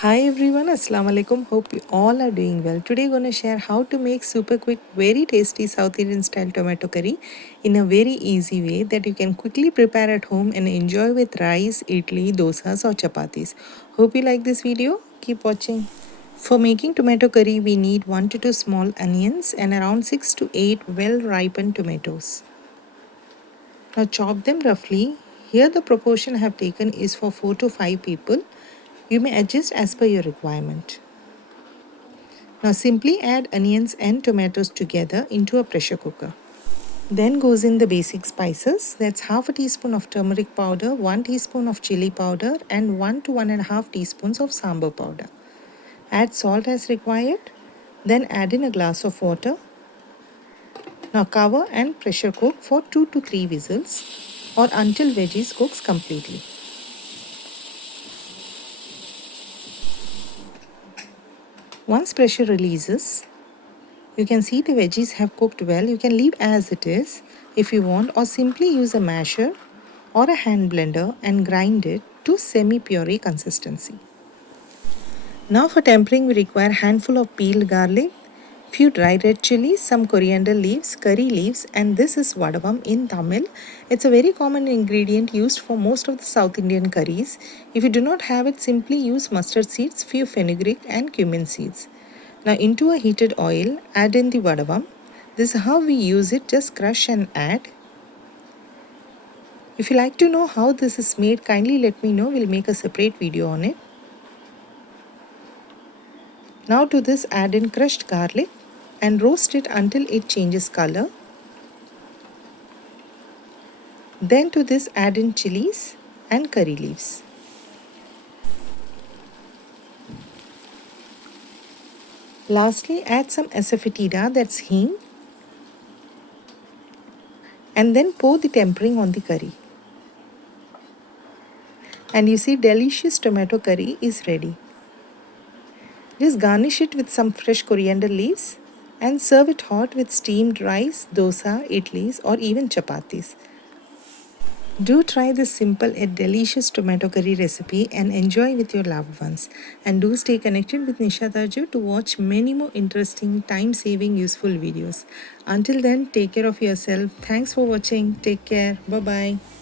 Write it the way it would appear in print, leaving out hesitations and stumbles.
Hi everyone, Assalamu alaikum. Hope you all are doing well. Today I'm going to share how to make super quick, very tasty South Indian style tomato curry in a very easy way that you can quickly prepare at home and enjoy with rice, idli, dosas or chapatis. Hope you like this video. Keep watching. For making tomato curry, we need 1 to 2 small onions and around 6 to 8 well ripened tomatoes. Now chop them roughly. Here the proportion I have taken is for 4 to 5 people. You may adjust as per your requirement. Now simply add onions and tomatoes together into a pressure cooker. Then goes in the basic spices. That's half a teaspoon of turmeric powder, 1 teaspoon of chili powder and 1 to 1.5 teaspoons of sambar powder. Add salt as required. Then add in a glass of water. Now cover and pressure cook for 2 to 3 whistles or until veggies cooks completely. Once pressure releases, you can see the veggies have cooked well. You can leave as it is if you want, or simply use a masher or a hand blender and grind it to semi-puree consistency. Now for tempering, we require a handful of peeled garlic, few dry red chilies, some coriander leaves, curry leaves, and this is vadavam in Tamil. It's a very common ingredient used for most of the South Indian curries. If you do not have it, simply use mustard seeds, few fenugreek and cumin seeds. Now into a heated oil, add in the vadavam. This is how we use it, just crush and add. If you like to know how this is made, kindly let me know, we'll make a separate video on it. Now to this add in crushed garlic and roast it until it changes color. Then to this add in chilies and curry leaves. Lastly add some asafoetida, that's hing, and then pour the tempering on the curry. And you see, delicious tomato curry is ready. Just garnish it with some fresh coriander leaves and serve it hot with steamed rice, dosa, idlis or even chapatis. Do try this simple yet delicious tomato curry recipe and enjoy with your loved ones. And do stay connected with Nisha Thaju to watch many more interesting, time-saving, useful videos. Until then, take care of yourself. Thanks for watching. Take care. Bye-bye.